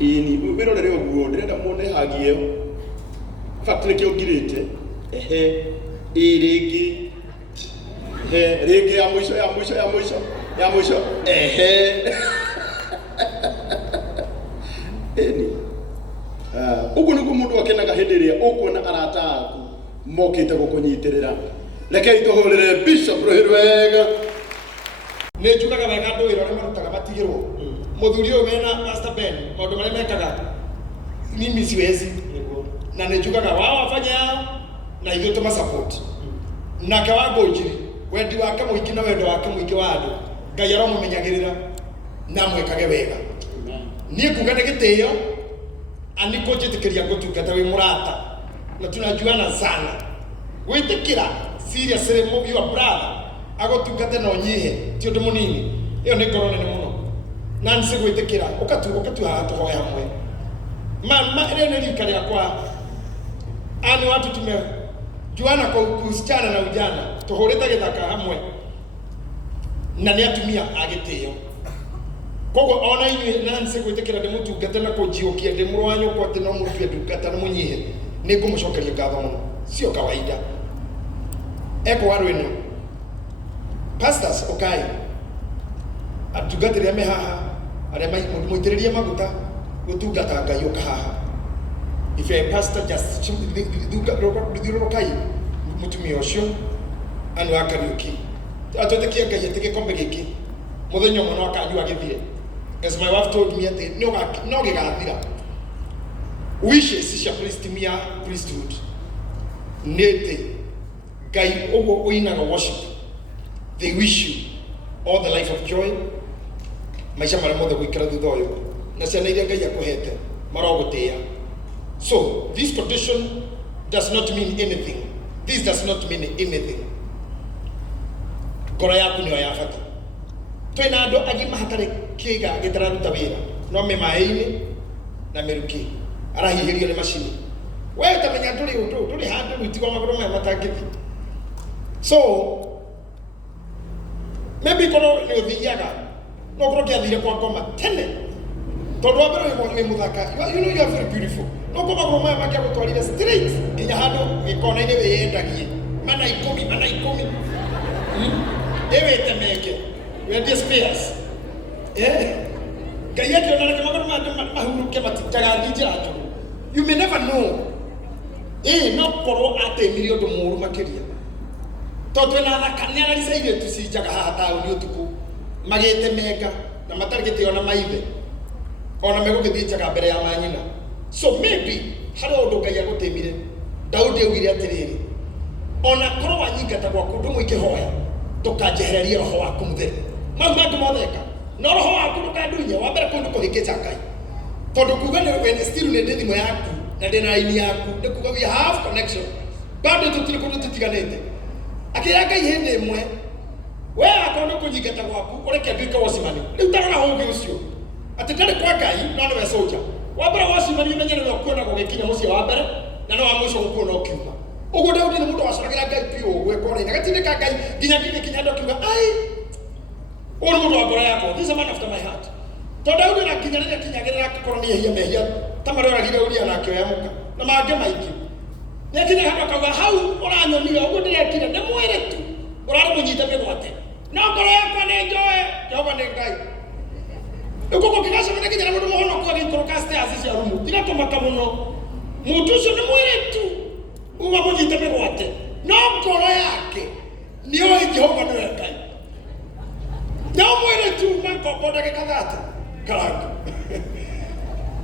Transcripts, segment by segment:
ini wirorere uguo ndirenda muone hagie fakti nikio ngirite rĩngĩ rĩngĩ ya mũico eni uguo nĩguo mũndũ akenaga hĩndĩ ĩrĩa ũkuona arata aku mokĩte gũkũnyitĩrĩra. Rekei tũhũrĩre Bishop Rũhĩ wega. Nĩ njugaga wega andũ wĩra ũrĩa marutaga matigĩrwo. Mũthuri ũyũ mena Pastor Ben maũndũ marĩa mekaga mimi siwezi, na nĩ njugaga wao wafanya yao na ithuĩ tũma support. Nake wangũnjiri wendi wake mũingĩ na wendo wake mũingĩ wa andũ Ngai aromũmenyagĩrĩra na mwĩkage wega. Niĩ kuga nĩ gĩtĩo aniko njĩtĩkĩria gũtungata wĩ mũrata na tunajuana sana. Gwĩtĩkĩra seriously your brother agũtungate na ũnyihe ti ũndũ mũnini, ĩyo nĩ ngoro nene mũno na nĩ gwĩtĩkĩra ũkatu haha tũhoya hamwe. Leo nĩ rika rĩakwa ani watu tumejuana kwa kusichana na ujana, tũhũrĩte gĩthaka hamwe na nĩ atumia a gĩtĩo. Koguo ona inyuĩ na nĩ gwĩtĩkĩra ndĩmũtungate na kũnjiũkia ndĩ mũrũ wa nyũkwa atĩ no mũrutwe ndungata na mũnyihe, nĩ ngũmũcokeria ngatho mũno, sio kawaida. Eko waru ĩno pastors okay atungatĩria me haha arĩa mũitĩrĩrie maguta gũtungata Ngai ũka haha. If you're a pastor, just okay mũtumia ũcio anu wa kariuki atũtĩkie Ngai atĩ gĩkombe gĩkĩ mũthenya ũmwe no akanyua gĩthire. As my wife told me atĩ no gĩgathira. Wishes cia priesthood nĩtĩ Ngai ũguo ũinaga worship. They wish you all the life of joy, maisha marĩa mothe gũikara thutha ũyũ na ciana iria Ngai akũhete marogũtĩĩa. So this condition does not mean anything. This does not mean anything. Ngoro yaku nĩyo ya bata. Twĩna andũ agima hatarĩ kĩga gĩtararuta wĩra, no mĩmaĩ-inĩ na mĩrukĩ arahihĩrio nĩ macini. Wee ũtamenya tũrĩ handũ rũtigwo magũrũ maya matangĩthi. So maybe korwo nĩ ũthiaga no korwo kĩathire kwa ngoma tene tondũ wa mbere wĩ mũthaka, you know you are very beautiful. No kwa magũrũ maya mangĩagũtwarire straight nginya handũ gĩkona-inĩ wĩyendagie mana ikũmi ĩwĩtemeke wendie spares. Ngai akĩona reke magũrũ maya mahurũke matikagathiĩ njĩra njũru. You may never know. No korwo atĩmire ũndũ mũũru makĩria. Tondũ na thakane arĩcaire tucinjaga haha taũni ũtukũ magĩtemenga na matarĩ gĩtĩo na maithe ona megũgĩthiĩnjaga mbere ya manyina. So maybe harĩ ũndũ Ngai agũtĩmire. Daudi augire atĩrĩrĩ, ona korwo wanyingata gwaku ndũmũ ikĩhoya ndũkanjehererie roho waku mũtheru. Mau mangĩ motheka no roho waku ndũkandunya wa mbere kũndũ kũhĩngĩca Ngai. Tondũ kuga nĩ still nĩ ndĩ thimũ yaku na ndĩ na raini yaku nĩ kuga we have connection. Bado tũtirĩ kũndũ tũtiganĩte. Akĩra Ngai hĩndĩ ĩmwe we akona kũnyingata gwaku ũreke nduĩke wacimani. Rĩu tarora ũũgĩ ũcio atĩ ndarĩ kwa Ngai no nĩwe soldier. Wa mbere wacimani ũmenye nĩwe ũkuona gũgĩkinya mũciĩ wa mbere na no wa mũico gũkuona ũkiuma. Ũguo Daudi nĩ mũndũ wacũragĩra Ngai piũ ũguo ekona gatindĩka Ngai nginya ngĩkinya andũ akiuga ai ũyũ nĩ mũndũ wa ngoro yakwa, this is a man after my heart. Tondũ Daudi anakinya rĩrĩa kinyagĩrĩra korwo nĩ mehia ta marĩa oragire Uria na akĩoya mũka na mangĩ maingĩ. Nĩakinya handũ akauga hau ũranyonire ũguo ndĩrekire nĩ mwĩrĩ tu ũrarĩ mũnyite mĩgwate no ngoro yakwa nĩ njoe Jehova nĩ Ngai. Ũguo kĩgacemania nginya mũndũ mũhonoku agĩikũrũka stairs cia rumu tiga kũmaka mũno. Mũndũ ũcio nĩ mwĩrĩ tu uma mũnyite mĩgwate no ngoro yake nĩoĩ Jehova nĩwe Ngai. No mwĩrĩ tu makombo ndagĩka 30 karanga.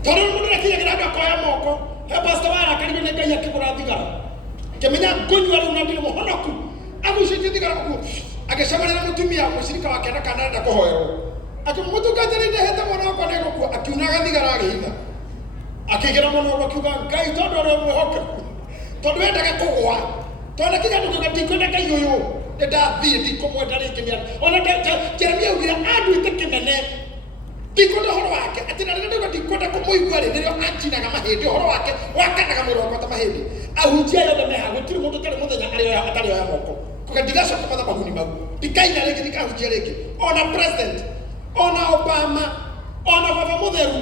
Tondũ mũndũ nĩakinyagĩra andũ akoya moko he pastor warakarire nĩ Ngai akĩgũra thigara kĩmenya ngũnyua rĩu na ndĩrĩ mũhonoku agucĩtie thigara kuo agĩcemania na mũtumia mũcirika wake na kana arenda kũhoerwo akĩmũtungatĩrĩire hete mwana wakwa nĩ gũkua akiunaga thigara agĩhitha akĩigĩra mwana wakwa akiuga Ngai tondũ ũrĩa mwĩhokeku tondũ wendaga kũgũa tondũ kinya andũ gatikwenda Ngai ũyũ nĩ ndathiĩ ndikũmwenda rĩngĩ ona Jeremia augire anduĩte kĩmene ndikwenda ũhoro wake atĩ na rĩrĩa ndikwenda kũmũigua rĩ nĩrĩo anjinaga mahĩndĩ ũhoro wake wakanaga mwĩrĩ wakwa ta mahĩndĩ ahunjia yothe meha gũtirĩ mũndũ tarĩ mũthenya atarĩ oya moko kũge ndigacoka matha mahuni mau ndikaina rĩngĩ ndikahunjia rĩngĩ ona president ona Obama ona baba mũtheru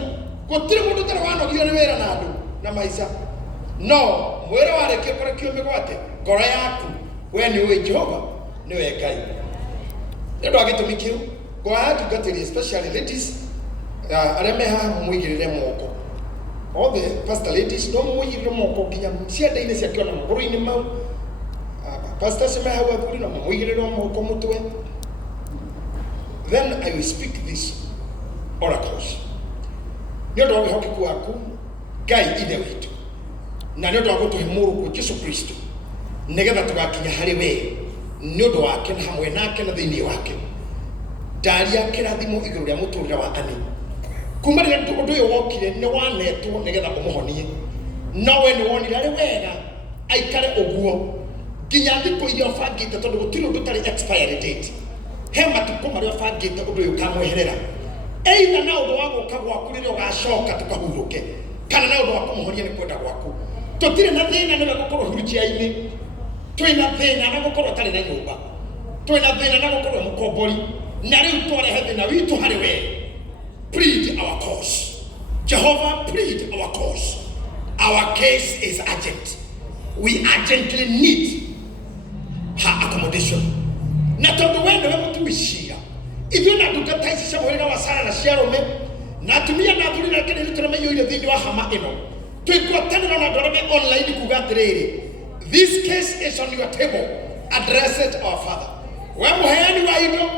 gutire mundu tara wanogio ni wera na andu na maica no mwera warekio kora kio migwate ngoro yaku we ni uwe Jehova ni we Ngai ndo agitumikio go ahead to get especially ladies areme ha muigirire moko all the pastor ladies no muigirire moko kinya ciende ine ciakio na maguru ine mau pastor sema hawa thuri no muigirire moko mutwe. Then I will speak this oracles. Nyodo wihokeku waku Ngai ine witu na nyodo agutuhe muru ku Yesu Kristo nigetha tugakinya hari we nyodo wake na hamwe nake na thiini wake ndaria kirathimo iguru ria muturira wa ani kuma rira undu uyu wokire ni wanetwo nigetha umuhonie no we ni wonire ari wega aikare uguo nginya thiko iria bangite tondu gutiri undu tari expiry date he matuko maria bangite undu uyu kamweherera either na undu wa guka gwaku rira ugacoka tukahuruke kana na undu wa kumuhonia ni kwenda gwaku tutire na thina ni gukorwo hurukia-ini twina thina na gukorwo tari na nyumba twina thina na gukorwo mukombori na riu twarehe thina witu hari we. Plead our cause. Jehovah, plead our cause. Our case is urgent. We urgently need her accommodation. Na tondu wende we mutuishia ithu na ndungata ici cia muhirika wa Sara na cia Rome na atumia na athuri na kene turameyoire thiini wa hama ino twikwatanira na ndorome online kuga atiriri, this case is on your table, address it our Father. We muheani wa indo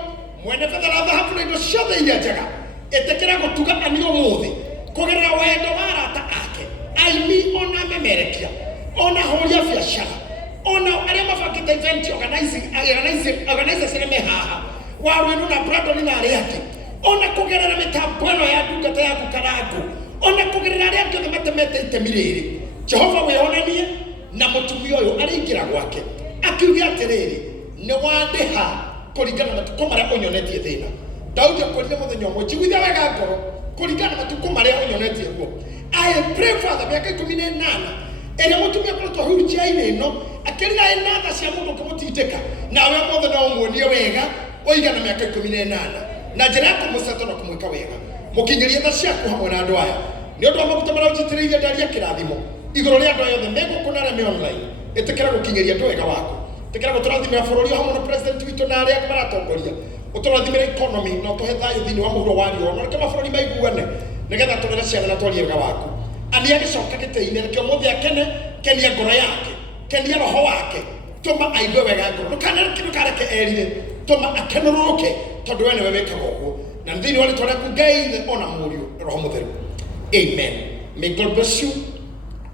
mwene fedha dhahabu na indo ciothe iria njega etekera gutuga ani umuthi kugerera wendo wa arata ake aimi ona memerekia ona horia biashara ona aria mabangite event organize me haha warwenu na Brandon na aria angi ona kugerera mitambo ino ya ndungata yaku karangu ona kugerera aria angi matemete itemi riri. Jehova wionanie na mutumia uyu aringira gwake akiugia atiriri ni wandiha kuringana na tuko maria unyonetie thina Daudi akorire muthenya umwe njiguitha wega ngoro kuringana na tuko maria unyonetie guo. I pray Father miaka 18 ĩrĩa mutumia akoretwo hurukia-inĩ ĩno akĩrira enatha cia mũndũ ũkĩmũtindĩka nawe mothe no ũmuonie wega ũigana miaka 18 na njĩra ya kũmũceta na kũmwĩka wega mũkinyĩrie tha ciaku hamwe na andũ aya nĩ ũndũ wa maguta marĩa ũnjitĩrĩirie ndaria kĩrathimo igũrũ rĩa andũ aya othe megũkũ na arĩa me online ĩtĩkĩra gũkinyĩria andũ wega waku ĩtĩkĩra gũtũrathimĩra bũrũri hamwe na president witũ na arĩa maratongoria uturathimira economy no tuhe thayo thini wa muhuro wa rio no reke mabũrũri maiguane nigetha tũrere ciana na twarie wega waku ani agicoka gĩtĩ-inĩ reke mũthĩ akene kenia ngoro yake kenia roho wake tũma aigue wega ngoro ndukareke erire tũma akenũrũke tondũ we nĩwe wĩkaga ũguo na thĩinĩ wa rĩtwa rĩaku Ngai Ithe ona Mũriũ Roho Mũtheru. Amen. May God bless you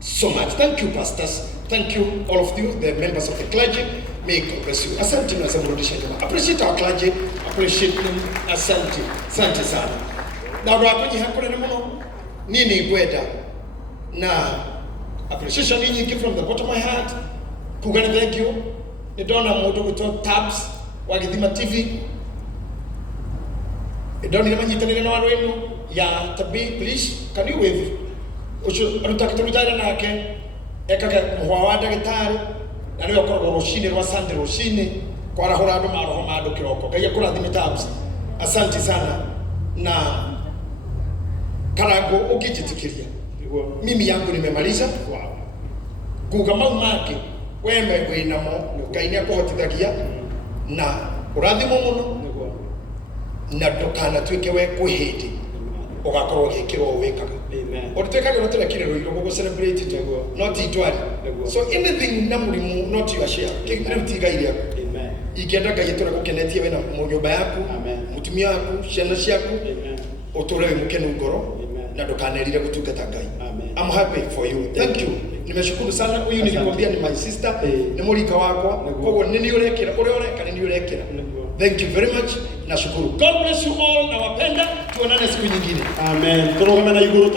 so much. Thank you pastors, thank you all of you, the members of the clergy. May God bless you. Asante na zamrudisha jamaa. Appreciate our clergy, appreciate them. Asante sana. Na ndo akonyi hakuna muno nini gweda na appreciation nyingi from the bottom of my heart. Kugana thank you. Ni dona moto kuto tabs wa Githima TV. Idoni namanyitanire na wanu ya tabi, please can you wave? Ucho arutakitumujaira nake ekaka muhwa wa ndagitari na niwe akoragwo rucini rwa Sunday rucini kwarahura andu maroho ma andu kiroko. Ngai akurathime tabs. Asante sana na karango ukijitikiria mimi yangu nimemaliza kuga mau mangi weme winamo Ngai nĩakũhotithagia na ũrathimwo mũno na ndũkanatuĩke we kwĩhĩndĩ ugakorwo gĩkĩrwo wĩkaga. Amen. Twĩkage no tũrekire rũiro gũgũ celebrate not itwari. So anything na mũrimũ not your share rĩu ti Ngai rĩaku. Amen. Ingĩenda Ngai tũra gũkenetie we na nyũmba yaku mutumia waku ciana ciaku ũtũre wĩ mũkenu ngoro na ndũkanerire gũtungata Ngai. I'm happy for you. Thank you. Nimeshukuru sana. Huyu nilikwambia ni my sister, ni mũrika wakwa. Kwa hiyo nini urekera ule ureka nini urekera. Thank you very much. Nashukuru. God bless you all. Nawapenda. Tuonane siku nyingine. Amen. Turugame na iguru.